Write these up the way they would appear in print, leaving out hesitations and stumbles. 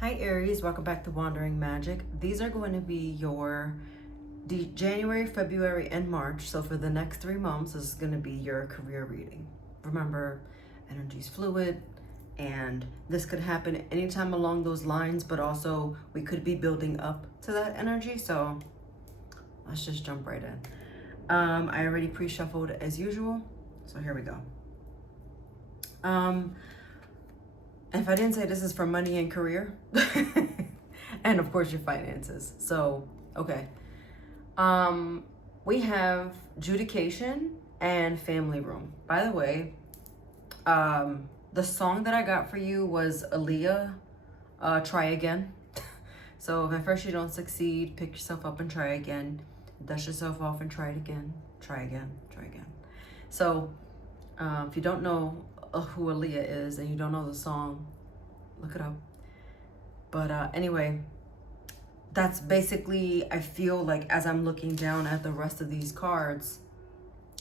Hi Aries, welcome back to Wandering Magic. These are going to be your January, February, and March. So for the next 3 months, this is going to be your career reading. Remember, energy is fluid, and this could happen anytime along those lines, but also we could be building up to that energy. So let's just jump right in. I already pre-shuffled as usual, so here we go. If I didn't say this is for money and career, and of course your finances. So, okay. We have judication and family room. By the way, the song that I got for you was Aaliyah, Try Again. So if at first you don't succeed, pick yourself up and try again. Dust yourself off and try it again. Try again, try again. So if you don't know who Aaliyah is and you don't know the song, look it up. But anyway, that's basically, I feel like as I'm looking down at the rest of these cards,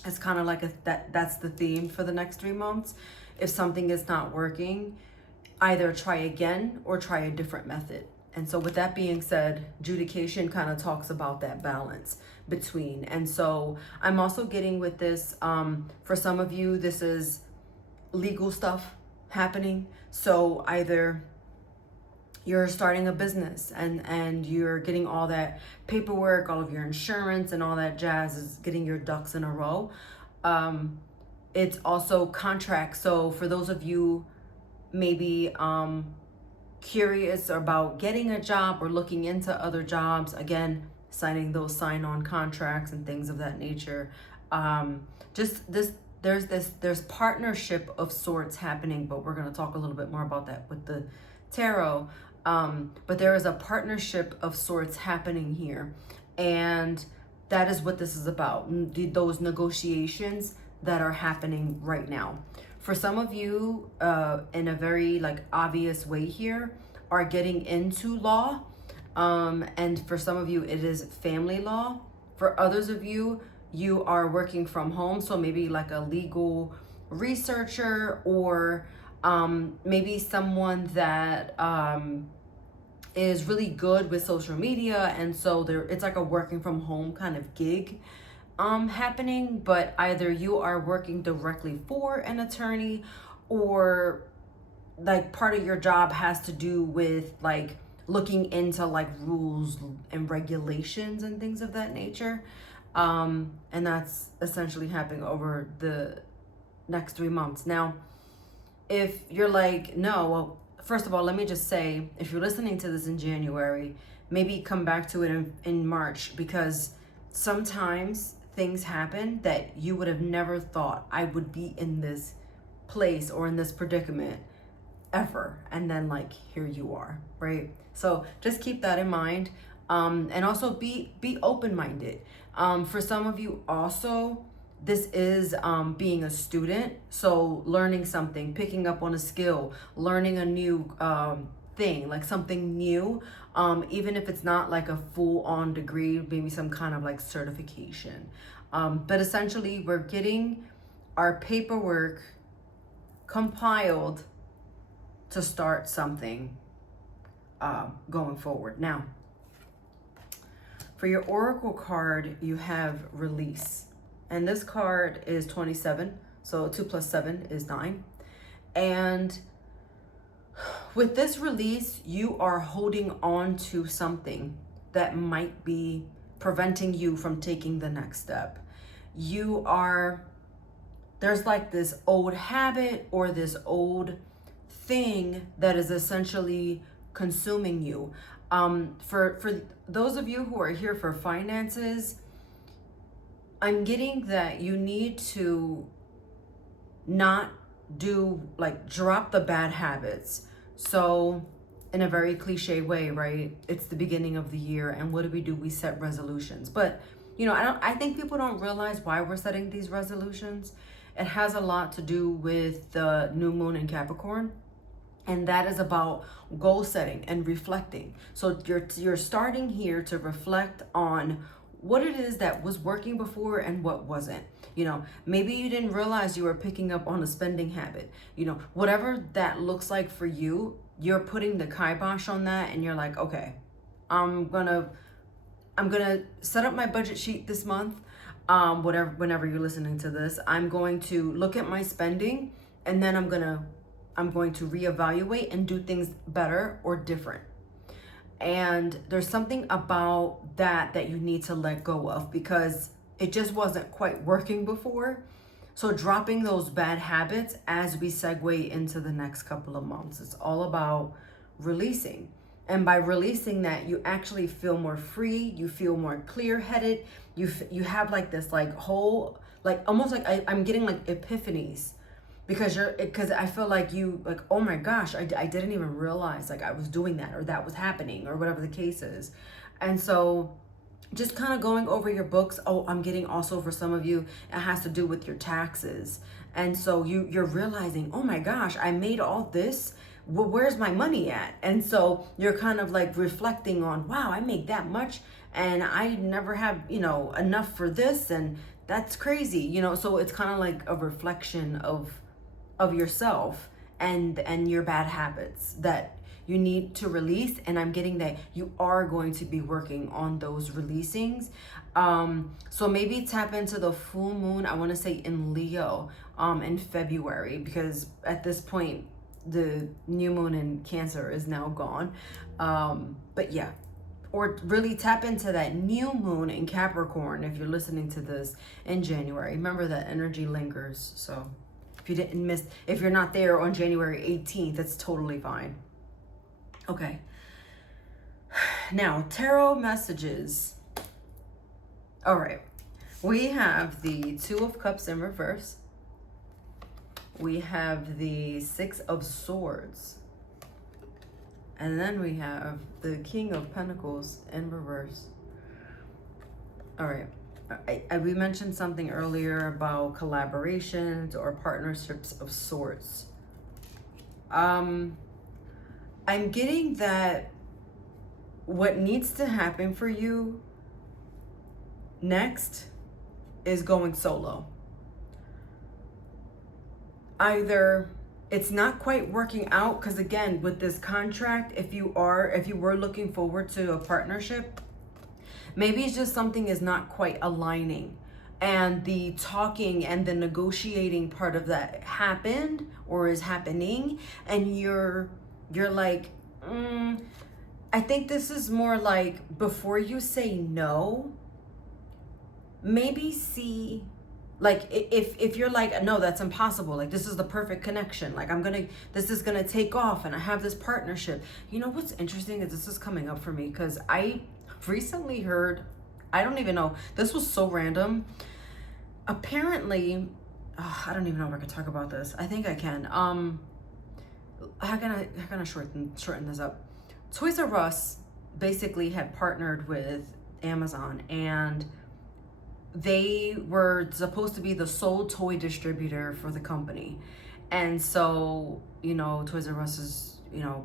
it's kind of like that's the theme for the next 3 months. If something is not working, either try again or try a different method. And so with that being said, judication kind of talks about that balance between. And so I'm also getting with this, for some of you, this is legal stuff happening. So either you're starting a business and you're getting all that paperwork, all of your insurance and all that jazz is getting your ducks in a row. It's also contracts. So for those of you maybe curious about getting a job or looking into other jobs, again, signing those sign-on contracts and things of that nature. There's partnership of sorts happening, but we're going to talk a little bit more about that with the tarot. But there is a partnership of sorts happening here, and that is what this is about. Those negotiations that are happening right now. For some of you, in a very obvious way here, are getting into law, and for some of you, it is family law. For others of you, you are working from home, so maybe like a legal researcher, or maybe someone that is really good with social media, and so it's like a working from home kind of gig happening. But either you are working directly for an attorney, or like part of your job has to do with like looking into like rules and regulations and things of that nature. And that's essentially happening over the next 3 months. Now, if you're like, no, well, first of all, let me just say, if you're listening to this in January, maybe come back to it in March, because sometimes things happen that you would have never thought I would be in this place or in this predicament ever. And then here you are, right? So just keep that in mind. And also be open-minded. For some of you also, this is being a student. So learning something, picking up on a skill, learning a new thing, like something new. Even if it's not like a full-on degree, maybe some kind of certification. But essentially, we're getting our paperwork compiled to start something going forward. Now, for your oracle card, you have release. And this card is 27. So 2 plus 7 is 9. And with this release, you are holding on to something that might be preventing you from taking the next step. There's like this old habit or this old thing that is essentially consuming you. For those of you who are here for finances, I'm getting that you need to not drop the bad habits. So in a very cliche way, right? It's the beginning of the year, and what do? We set resolutions. But I think people don't realize why we're setting these resolutions. It has a lot to do with the new moon in Capricorn. And that is about goal setting and reflecting. So you're starting here to reflect on what it is that was working before and what wasn't. Maybe you didn't realize you were picking up on a spending habit. Whatever that looks like for you, you're putting the kibosh on that, and you're like, okay, I'm gonna set up my budget sheet this month. Whenever you're listening to this, I'm going to look at my spending, and then I'm going to reevaluate and do things better or different. And there's something about that you need to let go of, because it just wasn't quite working before. So dropping those bad habits as we segue into the next couple of months. It's all about releasing. And by releasing that, you actually feel more free, you feel more clear-headed, you have like this like whole, like almost like I'm getting like epiphanies, because I feel like you like, oh my gosh, I didn't even realize like I was doing that, or that was happening, or whatever the case is. And so just kind of going over your books. Oh, I'm getting also, for some of you, it has to do with your taxes. And so you're realizing, oh my gosh, I made all this. Well, where's my money at? And so you're kind of like reflecting on, wow, I make that much and I never have, enough for this, and that's crazy, so it's kind of like a reflection of yourself and your bad habits that you need to release. And I'm getting that you are going to be working on those releasings. So maybe tap into the full moon, I want to say in Leo, in February, because at this point the new moon in Cancer is now gone. But yeah, or really tap into that new moon in Capricorn if you're listening to this in January. Remember that energy lingers. So if you're not there on January 18th, that's totally fine. Okay. Now, tarot messages. All right. We have the Two of Cups in reverse. We have the Six of Swords. And then we have the King of Pentacles in reverse. All right. We mentioned something earlier about collaborations or partnerships of sorts. I'm getting that what needs to happen for you next is going solo. Either it's not quite working out, because again, with this contract, if you were looking forward to a partnership, maybe it's just something is not quite aligning, and the talking and the negotiating part of that happened or is happening, and you're like, I think this is more like, before you say no, maybe see, like, if you're like, no, that's impossible, like this is the perfect connection, like this is gonna take off and I have this partnership. What's interesting is this is coming up for me because I recently heard, I don't even know, this was so random. Apparently, I don't even know if I could talk about this. I think I can. How can I shorten this up? Toys R Us basically had partnered with Amazon, and they were supposed to be the sole toy distributor for the company. And so, Toys R Us is,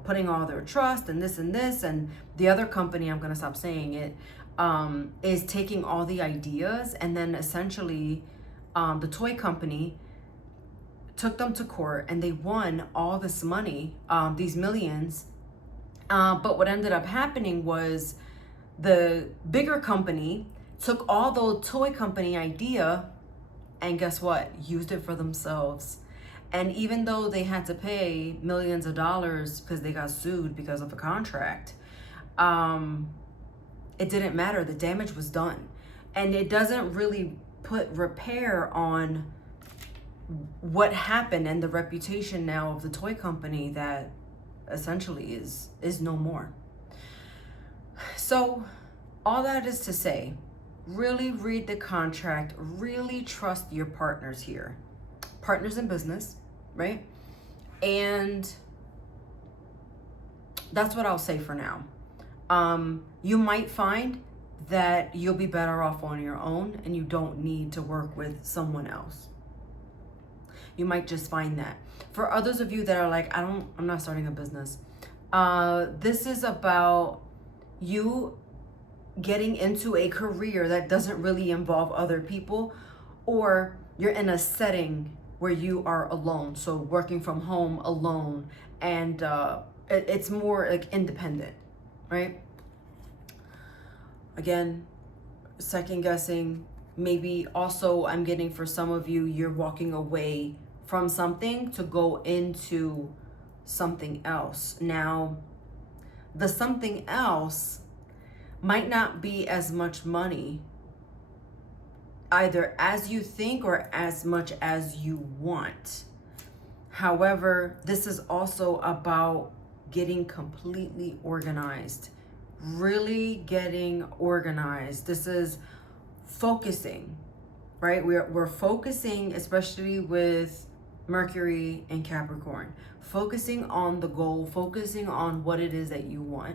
putting all their trust in this and this, and the other company, I'm going to stop saying it, is taking all the ideas, and then essentially the toy company took them to court, and they won all this money, these millions. But what ended up happening was the bigger company took all the toy company idea and guess what? Used it for themselves. And even though they had to pay millions of dollars because they got sued because of a contract, it didn't matter. The damage was done. And it doesn't really put repair on what happened and the reputation now of the toy company that essentially is no more. So all that is to say, really read the contract, really trust your partners here. Partners in business, right? And that's what I'll say for now. You might find that you'll be better off on your own and you don't need to work with someone else. You might just find that. For others of you that are like, I'm not starting a business. This is about you getting into a career that doesn't really involve other people, or you're in a setting where you are alone. So working from home alone, and it's more like independent, right? Again, second guessing. Maybe also I'm getting for some of you, you're walking away from something to go into something else. Now, the something else might not be as much money either as you think or as much as you want. However, this is also about getting completely organized, really getting organized. This is focusing, right? We're focusing, especially with Mercury and Capricorn, focusing on the goal, focusing on what it is that you want,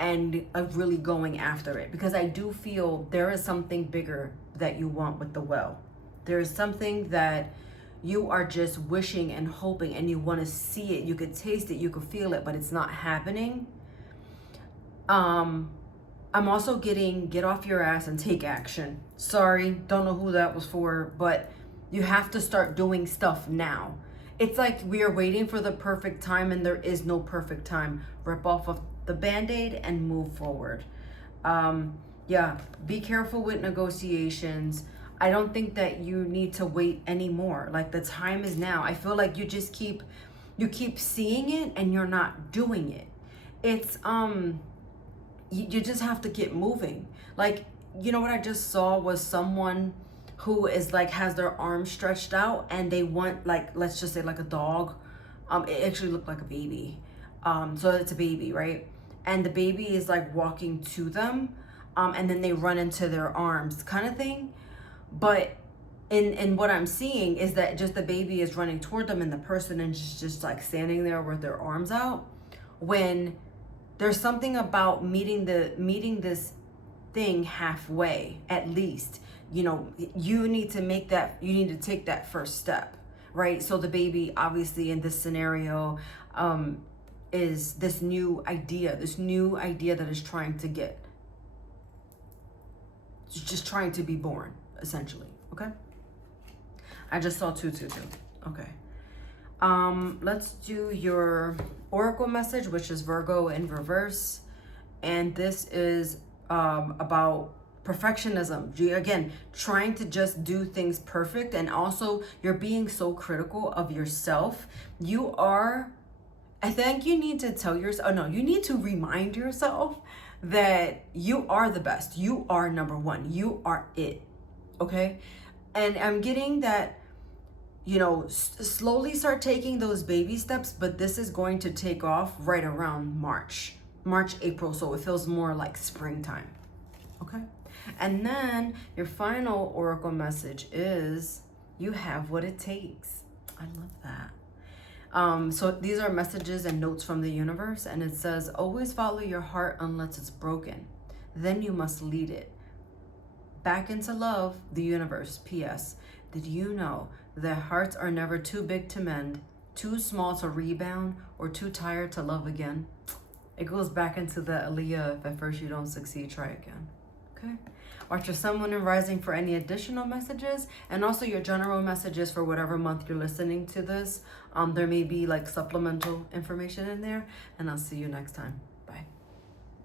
and really going after it. Because I do feel there is something bigger that you want with the well. There is something that you are just wishing and hoping, and you want to see it, you could taste it, you could feel it, but it's not happening. I'm also getting get off your ass and take action. Sorry, don't know who that was for, but you have to start doing stuff now. It's like we are waiting for the perfect time, and there is no perfect time. Rip off of the Band-Aid and move forward. Yeah, be careful with negotiations. I don't think that you need to wait anymore. Like, the time is now. I feel like you keep seeing it and you're not doing it. It's you just have to get moving. Like, you know what I just saw was someone who is like has their arms stretched out, and they want, like, let's just say like a dog. It actually looked like a baby. So it's a baby, right? And the baby is like walking to them, and then they run into their arms, kind of thing. But in what I'm seeing is that just the baby is running toward them, and the person is just like standing there with their arms out. When there's something about meeting this thing halfway, at least. You know, you need to take that first step, right? So the baby, obviously, in this scenario, is this new idea that is just trying to be born, essentially. Okay, I just saw 222. Okay, let's do your oracle message, which is Virgo in reverse, and this is about perfectionism. Again, trying to just do things perfect, and also you're being so critical of yourself. I think you need to tell yourself, you need to remind yourself that you are the best. You are number one. You are it. Okay? And I'm getting that, slowly start taking those baby steps, but this is going to take off right around March, April. So it feels more like springtime. Okay? And then your final oracle message is you have what it takes. I love that. So these are messages and notes from the universe, and it says, always follow your heart unless it's broken. Then you must lead it back into love, the universe. P.S. Did you know that hearts are never too big to mend, too small to rebound, or too tired to love again? It goes back into the Aliyah, if at first you don't succeed, try again. Okay? Watch your sun, moon, and rising for any additional messages, and also your general messages for whatever month you're listening to this. There may be like supplemental information in there, and I'll see you next time.